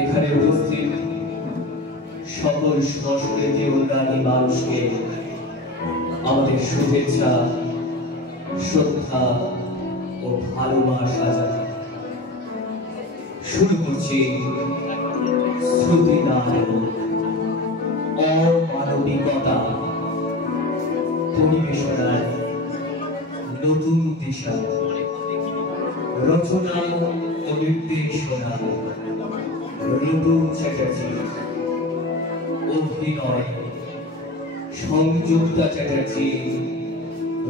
এখানে উপস্থিত সকল সংস্কৃতি উন্নয়নী মানুষকে আমাদের শুভেচ্ছা, শ্রদ্ধা ও ভালোবাসা জানাই। শুরু করছি শ্রুতিদান অমানবিকতা পরিবেশনার নতুন দিশা, রচনা ও নির্দেশনা রুডু চ্যাটার্জি, অভিনয় সংযুক্তা চ্যাটার্জি,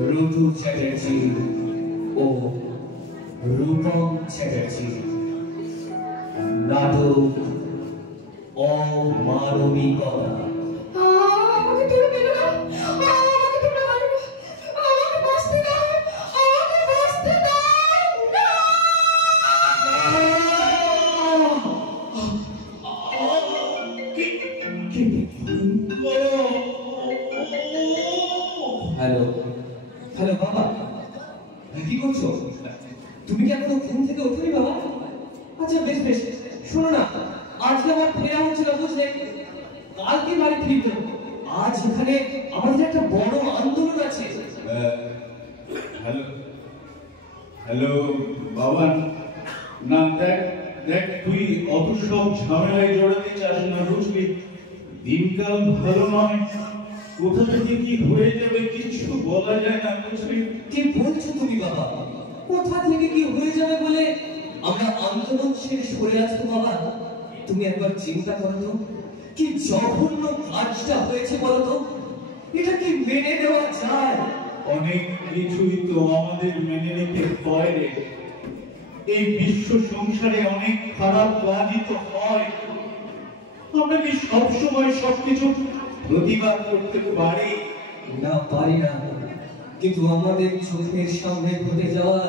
রুডু চ্যাটার্জি ও রূপম চ্যাটার্জি, নাটক অমানবিকতা। হ্যালো হ্যালো বাবা, কি করছো? তুমি কি এখনো ঘুম থেকে ওঠোনি বাবা? আচ্ছা বেশ বেশ, শোনো না, আজকে আমার ফেরা হচ্ছিল বুঝলে, কালকে বাড়ি ফিরবো। আজ এখানে আমাদের একটা বড় আন্দোলন আছে। হ্যালো হ্যালো বাবা, না দেখ দেখ, তুই অত সব ঝামেলায় জড়াতে চাস না বুঝলি। দিনকাল ভালো নয়, কোথা থেকে কি হয়ে যাবে কিছু বলা যায় না বুঝলি। কি বলছো তুমি বাবা? কোথা থেকে কি হয়ে যাবে বলে আমরা আন্দোলন শেষ করে আসবো বাবা? তুমি একবার চিন্তা করো তো, কি জঘন্য কাজটা হয়েছে বলো তো। এটা কি মেনে নেওয়া যায়? অনেক কিছুই তো আমাদের মেনে নিতে হয় রে। এই বিশ্ব সংসারে অনেক খারাপ কাজই তো হয়। আমরা কি সবসময় সবকিছু প্রতিবাদ করতে পারি? না, পারি না। কিন্তু আমাদের চোখের সামনে ঘটে যাওয়া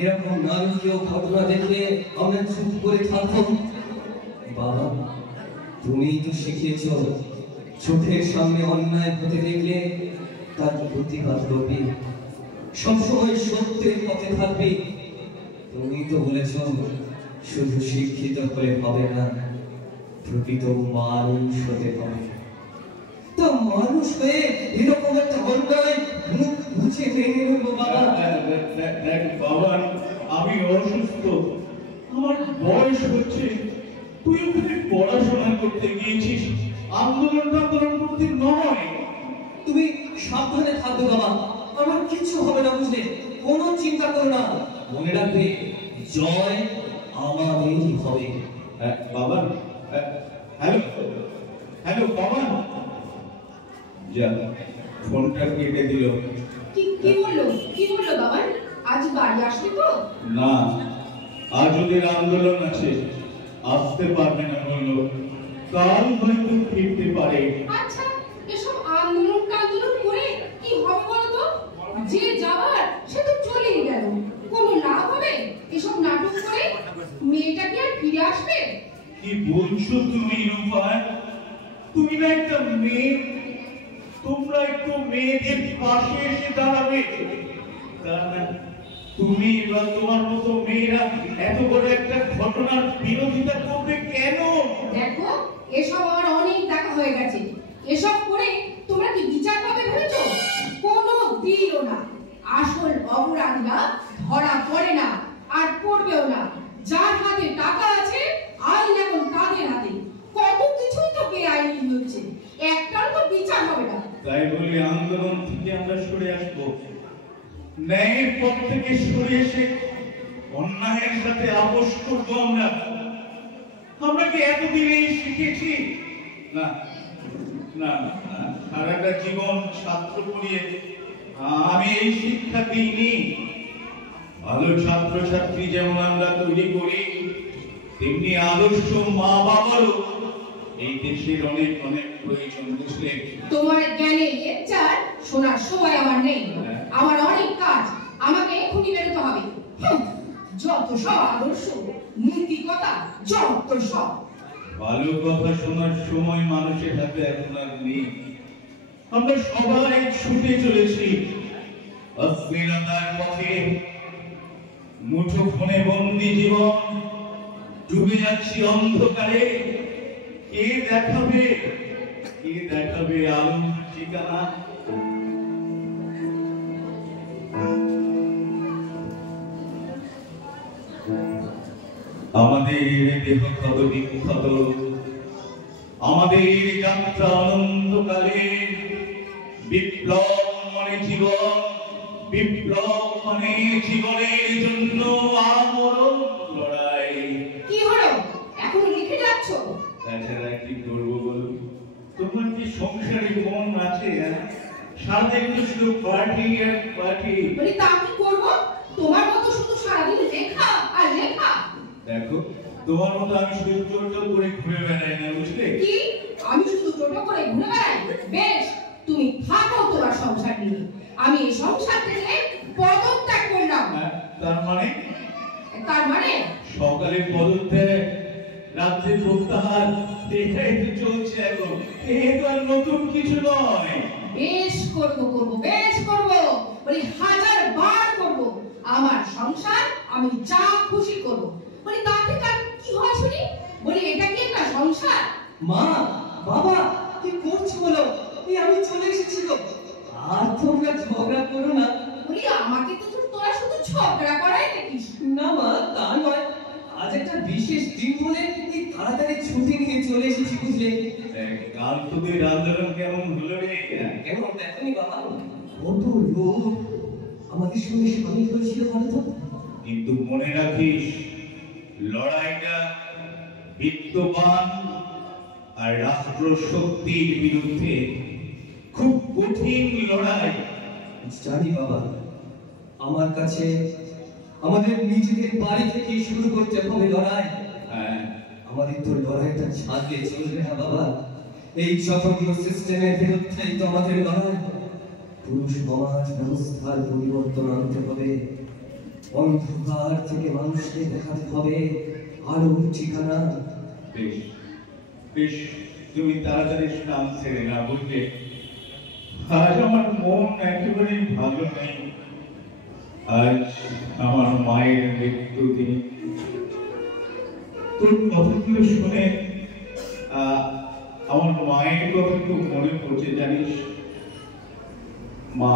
এরকম নারকীয় ঘটনা দেখলে আমরা চুপ করে থাকবো? বাবা, তুমিই তো শিখিয়েছ, চোখের সামনে অন্যায় হতে দেখলে তার প্রতিবাদ করবি, সবসময় সত্যের পথে থাকবি। তুমি তো বলেছ শুধু শিক্ষিত হলে হবে না, প্রকৃত মানুষ হতে হবে। তো মানুষ হয়ে এরকম একটা অন্যায় মুখ বুঝে মেনে নেব বাবা? দেখ বাবা, আমি অসুস্থ, আমার বয়স হচ্ছে, তুই ওখানে পড়াশোনা করতে গিয়েছিস, আন্দোলন করতে নয়। তুমি সাবধানে থাকবে বাবা, আমার কিচ্ছু হবে না বুঝলে, কোনো চিন্তা করো না। মনে রাখবে, জয় আমাদেরই হবে। বাবা, হ্যালো হ্যালো বাবা, যা ফোনটা কেটে দিল। কি বললো বাবা? আজ বাড়ি আসবে তো? না, আজ ওদের আন্দোলন আছে, আসতে পারবে না বললো, কাল হয়তো ফিরতে পারে। আচ্ছা, এসব আন্দোলন করে কি হবে বলো তো? যে যাবার সে তো চলেই গেল, কোনো লাভ হবে এসব নাটক করে? মেয়েটা কি আর ফিরে আসবে? কি বলছো তুমি রূপা? তুমি না একটা মেয়ে, তোমরা একটু মেয়েদের পাশে এসে দাঁড়াবে। তুমি বা তোমার মতো মেয়েরা এত বড় একটা ঘটনার বিরোধিতা করবে কেন? দেখো, এসব আমার অনেক দেখা হয়ে গেছে। এসব করে তোমরা কি বিচার পাবে ভেবেছো? কোনো দিলও না। আসল অপরাধীরা ধরা পড়ে না, আর পড়বেও না। যার হাতে টাকা আছে, আইন এখন তাদের হাতে। কত কিছুই তো বেআইনি হচ্ছে, একটার তো বিচার হবে না। তাই বলে আন্দোলন থেকে আমরা সরে আসবো? ন্যায়ের পথ থেকে সরে এসে অন্যায়ের সাথে আপোষ করবো আমরা? আমরা কি এতদিনেই শিখেছি? না না, সারাটা জীবন ছাত্র পড়িয়ে আমি এই শিক্ষা দিইনি। ভালো ছাত্রছাত্রী যেমন আমরা তৈরি করি, তেমনি আদর্শ মা বাবারও এই দেশের অনেক অনেক প্রয়োজন বুঝলে। তোমার জ্ঞানের লেকচার শোনার সময় আমার নেই। আমার অনেক কাজ, আমাকে এখনই বেরোতে হবে। যত সব আদর্শ, নীতি কথা, যত সব। ভালো কথা শোনার সময় মানুষের হাতে এখন আর নেই। আমরা সবাই ছুটে চলেছি অস্থিরতার পথে, মুঠো ফোনে বন্দি জীবন, ডুবে যাচ্ছি অন্ধকারে। কে দেখাবে আলোর ঠিকানা? আমাদের দেহ ক্ষত বিক্ষত, আমাদের যাত্রা অনন্তকালে। বিপ্লব মানে জীবন, বিপ্লব মানে জীবনের জন্য আমরণ লড়াই। কি হলো, এখন লিখে যাচ্ছ? তাছাড়া কি করবো বলো? তোমার কি সংসারে মন আছে? সারাদিন তো শুধু পার্টি আর পার্টি। বলি তা কি করবো? তোমার মতো শুধু সারাদিন লেখা আর লেখা। দেখো, তোমার মতো আমি শুধু টোটো করে ঘুরে বেড়াই না, বুঝলে? কি আমি শুধু টোটো করে ঘুরে বেড়াই? বেশ, তুমি থাকো তোমার সংসার নিয়ে। আমি এই সংসার থেকে পদত্যাগ করলাম। তার মানে সকালে পদত্যাগ, রাত্রে প্রত্যাহার, এটাই তো চলছে এখন। এটা আর নতুন কিছু নয়। বেশ করবো বলি 1000 বার করবো। আমার সংসার আমি যা খুশি করবো। বলি তাতে কার কি হয় শুনি? বলি এটা কি একটা সংসার? মা, বাবা, কি করছো বলো? এই আমি চলে এসেছি তো। আর তোমরা ঝগড়া করো না। বলি আমাকে তো তোরা শুধু ঝগড়া করাই দেখিস। না মা, তা নয়। আজ একটা বিশেষ দিন বলে এই তাড়াতাড়ি ছুটি নিয়ে চলে এসেছি, বুঝলে? কাল তোদের আন্দোলন কেমন হলো রে? কেমন দেখনি বাবা? কত লোক আমাদের সঙ্গে সামিল হয়েছিল বলতো। কিন্তু মনে রাখিস, লড়াইটা বিত্তবান আর রাষ্ট্র শক্তির বিরুদ্ধে। খুব কঠিন লড়াই। জানি বাবা, আমার কাছে আমাদের নিজেদের বাড়ি থেকে শুরু করতে হবে লড়াই। আমাদের তো লড়াইটা ছাড়লে চলবে না বাবা। এই জঘন্য সিস্টেমের বিরুদ্ধেই তো আমাদের লড়াই। পুরুষ সমাজ ব্যবস্থার পরিবর্তন আনতে হবে। অন্ধকার থেকে মানুষকে দেখাতে হবে আলোর ঠিকানা। বেশ, তুমি তাড়াতাড়ি স্নান সেরে না, বুঝলে? আজ আমার মন একেবারেই ভালো নেই। আজ আমার মায়ের মৃত্যু দিন। তোর কথাগুলো শুনে আমার মায়ের কথা খুব মনে পড়ছে, জানিস মা?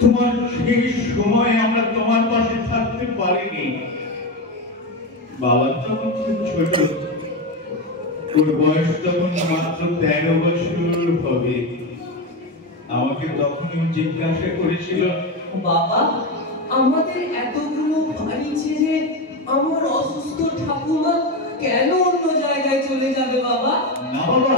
তোমার সেই সময় আমরা তোমার পাশে থাকতে পারিনি। বাবা তখন খুব ছোট, ওর বয়স তখন মাত্র 13 বছর হবে। আমাকে তখনই জিজ্ঞাসা করেছিল, বাবা, আমাদের এতগুলো বাড়ি ছেড়ে আমার অসুস্থ ঠাকুমা কেন অন্য জায়গায় চলে যাবে বাবা? না বাবা,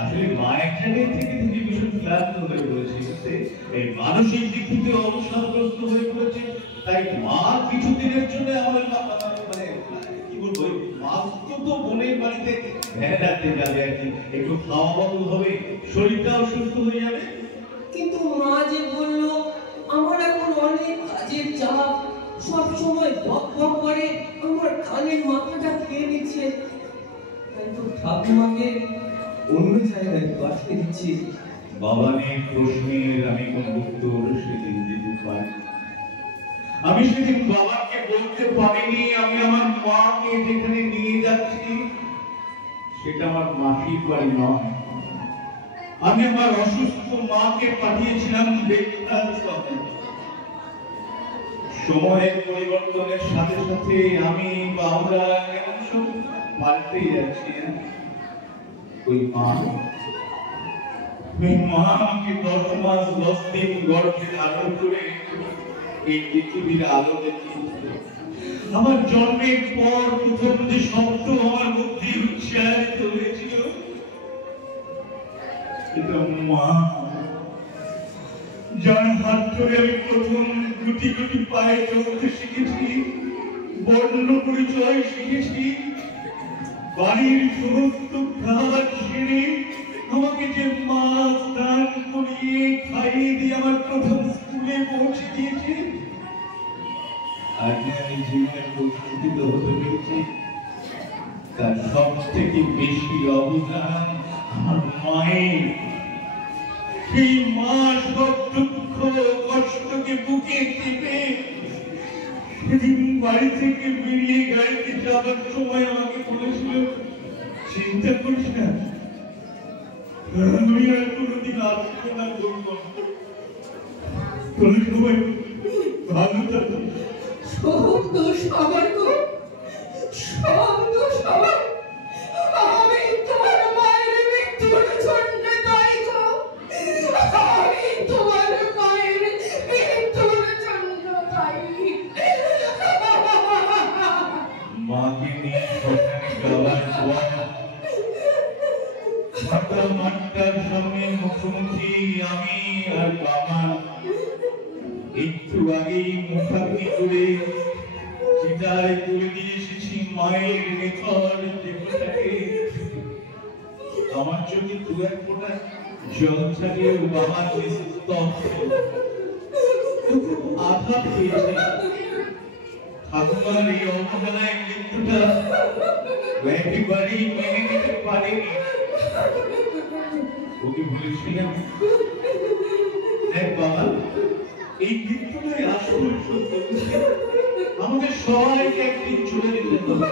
আসলে মায়ের জায়গা থেকে তুমি ভীষণ ক্লান্ত হয়ে পড়েছে, এই মানসিক দিক থেকে অবসাদগ্রস্ত হয়ে পড়েছে। তাই মা কিছুদিনের জন্য আমাদের মানে কি বলবো, মাকে তো বোনের বাড়িতে ধ্যান রাখতে যাবে আর কি। একটু খাওয়া বদল হবে, শরীরটাও সুস্থ হয়ে যাবে। কিন্তু মা যে বললো আমার এখন অনেক কাজের চাপ, সব সময় বক বক করে আমার কানের মাথাটা খেয়ে নিচ্ছে। তাই তো ঠাকুমাকে অন্য জায়গায় পাঠিয়ে দিচ্ছি। বাবানের প্রশ্নের আমি কোন উত্তর সেদিন দিতে পারি। আমি সেদিন বাবাকে বলতে পারিনি আমি আমার মাকে যেখানে নিয়ে যাচ্ছি সেটা আমার মাসির বাড়ি নয়। আমি আমার অসুস্থ মাকে পাঠিয়েছিলাম বেগনাথে। সময়ের পরিবর্তনের সাথে সাথে আমি বা আমরা এমন সব পাল্টে যাচ্ছি। ওই মা আমাকে 10 মাস 10 দিন গর্ভে ধারণ করে এই পৃথিবীর আলো দেখিয়েছিল। আমার জন্মের পর প্রথম যে শব্দ আমার বুদ্ধি উচ্চারিত হয়েছিল এটা মা। যার হাত ধরে আমি প্রথম গুটি গুটি পায়ে চলতে শিখেছি, বর্ণ পরিচয় শিখেছি, বাড়ির সমস্ত কাজ সেরে আমাকে যে মা স্নান করিয়ে খাইয়ে দিয়ে আমার প্রথম স্কুলে পৌঁছে দিয়েছে, আজ আমি জীবনে প্রস্ফুটিত হতে পেরেছি। তার সব থেকে বেশি অবদান আমার মায়ের। সেই মা সব দুঃখ কষ্টকে বুকে চেপে সেদিন বাড়ি থেকে বেরিয়ে গাড়িতে যাবার সময় আমাকে বলেছিল, চিন্তা করিস না, আমি আর কোনোদিন আসবো না, বলবো না। তোরা সবাই ভালো থাকো। সব দোষ আমার গো, সব দোষ আমার। আমি তোমার মায়ের মৃত্যুর জন্য দায়ী গো, আমি তোমার মায়ের মৃত্যুর জন্য দায়ী। মাকে নিয়ে শ্মশানে যাওয়ার পর মাঠটার সঙ্গে মুখোমুখি আমি আর বাবা একটু আগেই মুখাগ্নি করে চিতায় তুলে দিয়ে এসেছি মায়ের নিথর দেহটাকে। আমার চোখে দু এক ফোঁটা জল ছাড়িয়েও বাবার নিস্তব্ধ আঘাত পেয়েছে। ঠাকুমার এই অবহেলায় মৃত্যুটা একেবারেই মেনে নিতে পারিনি। ওকে বলেছিলাম, দেখ বাবা, এই মৃত্যুটাই আসল সত্য। আমাদের সবাইকে একদিন চলে যেতে হবে,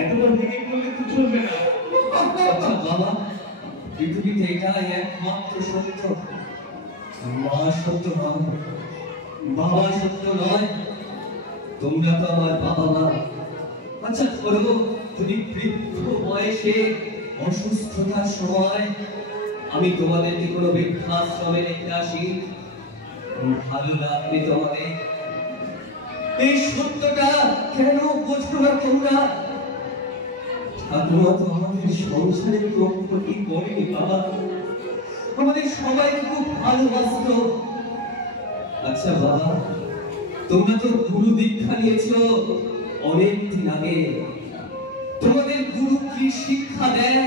এতটা ভেঙে পড়লে তো চলবে না। আচ্ছা বাবা, পৃথিবীতে এটাই একমাত্র সত্য। মা সত্য নয়, বাবা সত্য নয়, তোমরা তো আমার বাবা মা। আচ্ছা ধরো, যদি বৃদ্ধ বয়সে অসুস্থতার সময় আমি তোমাদেরকে কোনো বৃদ্ধাশ্রমে রেখে আসি, ভালো লাগবে তোমাদের? এই সত্যটা কেন বোঝো না তোমরা? ঠাকুমা তো আমাদের সংসারে কোনো ক্ষতি করেনি বাবা, আমাদের সবাইকে খুব ভালোবাসত। আচ্ছা বাবা, তোমরা তো গুরু দীক্ষা নিয়েছো অনেক দিন আগে। তোমাদের গুরু কি শিক্ষা দেয়?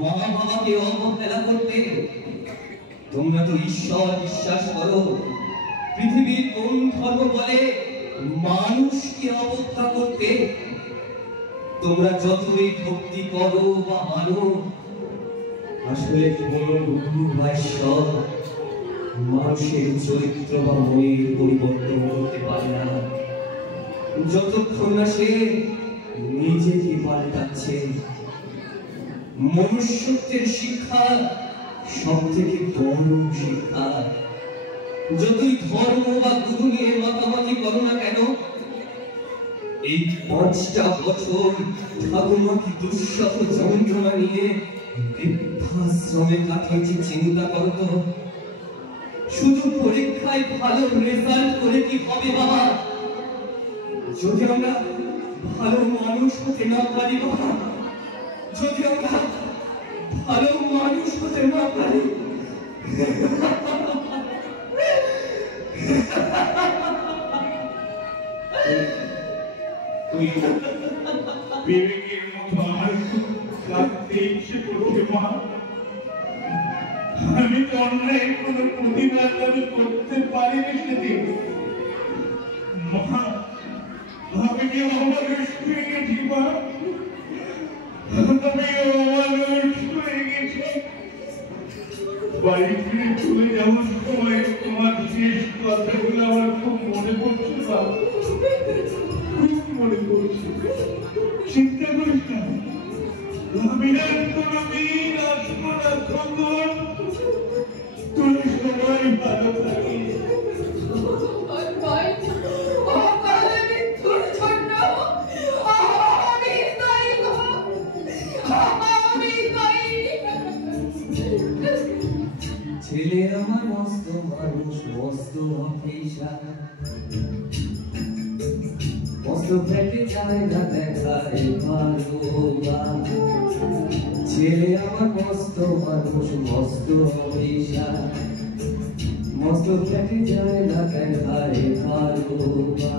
মা বাবাকে অবহেলা করতে। তোমরা তো ঈশ্বর বিশ্বাস করো। পৃথিবীর কোন ধর্ম বলে মানুষকে অবজ্ঞা করতে? তোমরা যতই ভক্তি করো বা মানো, আসলে কোন গুরু বা ঈশ্বর মানুষের চরিত্র বা মনের পরিবর্তন করতে পারে না, যতক্ষণ না সে নিজেকে পাল্টাচ্ছে। মনুষ্যত্বের শিক্ষা সব থেকে বড় শিক্ষা। যতই ধর্ম বা গুরু নিয়ে মাতামাতি করো না কেন, এই 5টা বছর ঠাকুমা কি দুঃসহ যন্ত্রণা নিয়ে বৃদ্ধাশ্রমে কাটিয়েছি চিন্তা করো তো। শুধু পরীক্ষায় ভালো রেজাল্ট করে কি হবে বাবা, যদি আমরা ভালো মানুষ হতে না পারি বাবা, যদি আমরা ভালো মানুষ হতে না পারি? বিবেকের মতো আমার কাঁদতে ইচ্ছে করছে মা। আমি তো অন্যায় কোনো প্রতিবাদ আমি করতে পারিনি সেদিন। মা, আমি কি অমানুষ হয়ে গেছি মা? আমি অমানুষ হয়ে গেছি। বাড়ি ফিরে চলে যাওয়ার সময় তোমার শেষ কথাগুলো আমার খুব মনে পড়ছে মা, খুব মনে পড়ছে। চিন্তা করিস না, আমি আর কোনোদিন আসবো না খবর। তুই সবাই ভালো থাকিস। ছেলে আমার মস্ত মানুষ, মস্ত অফিসার, মস্ত ফেটে যায় না দেখায় ভালোবাসা। ছেলে আমার মস্ত মানুষ, মস্ত অফিসার, মস্ত ফেটে যায় না দেখায় ভালোবাসা।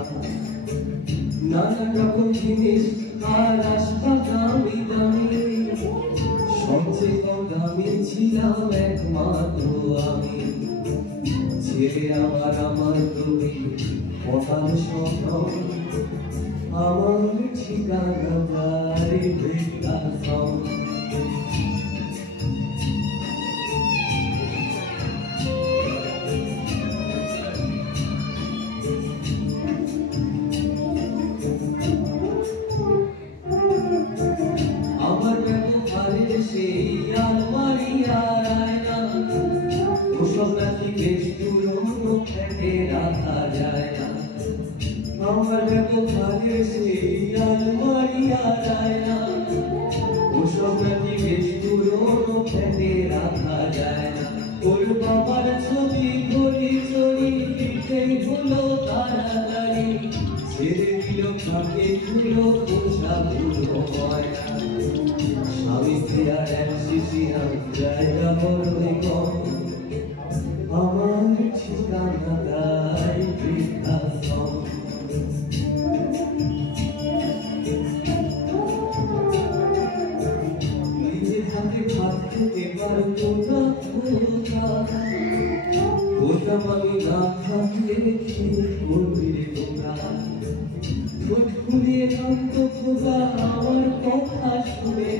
নানা রকম জিনিস আর আসবা দামি দামি, সবচেয়ে কম দামি ছিলাম একমাত্র আমি। ছেলে আমার আমার তুমি পথার স্বপ্ন, আমার ঠিকানা তারি বৃদ্ধাশ্রম। ব্যবহারের সেই আলমারি আর আয়না ওসব নাকি বেশ পুরোনো ফ্যাটে রাখা যায় না। ওর বাবার ছবি ঘড়ি চড়ি দিতেই হলো তাড়াতাড়ি ছেড়ে দিল ফাঁকে ধুলো পোষা পুরো ময়না। স্বামী স্ত্রী আর এক শিশিয়ার জায়গা বড়ই কম আমার ঠিকানা তাই বৃদ্ধাশ্রম। নিজের হাতে ভাত খেতে পারবো না বলতাম আমি না থাকলে মন্দিরে তোমরা ঠোঁট ফুলিয়ে কান্ত খোদা আমার কথা শুনে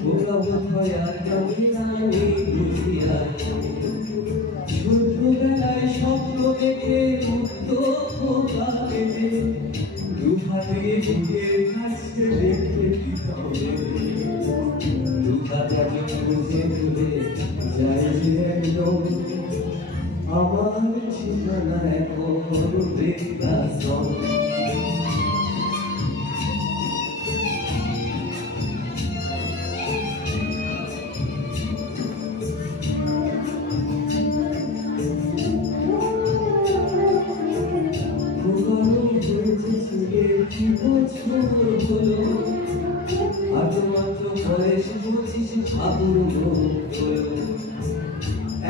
তোরা বোধ হয় আর যাবে না আমি বুঝি আর ছোটবেলায় স্বপ্ন দেখে মুক্ত খোদা পেতে দুহাতে বুকের কাছে দেখে দুহাতে বুঝে তুলে যায় যে একদম আমার ঠিকানা এখন বৃদ্ধাশ্রম। কি বছর হলো আজ মাত্র বয়স 25 ঠাকুর হলো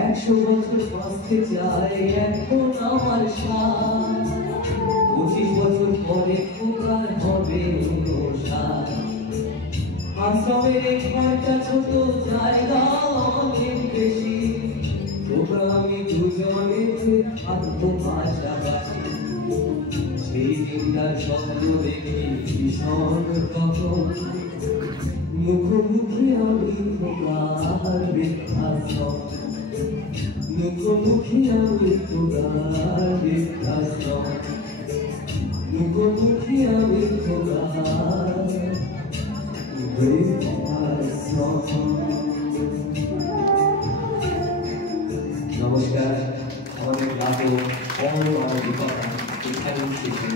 100 বছর বাঁচতে চাই এখন আমার সাথ 25 বছর পরে খোকার হবে আশ্রমের একটা ছোট জায়গা অনেক বেশি তোমরা আমি দুজনে থাকবো পাশাপাশি সেই দিনটার স্বপ্ন দেখি ভীষণ তখন মুখোমুখি আমি তোমার বৃদ্ধাশ্রম মুখোমুখি আমি তোমার বৃদ্ধাশ্রম মুখোমুখি আমি তোমার বৃদ্ধাশ্রম। নমস্কার, আমাদের নাটক অমানবিকতা এখানেই শেষ।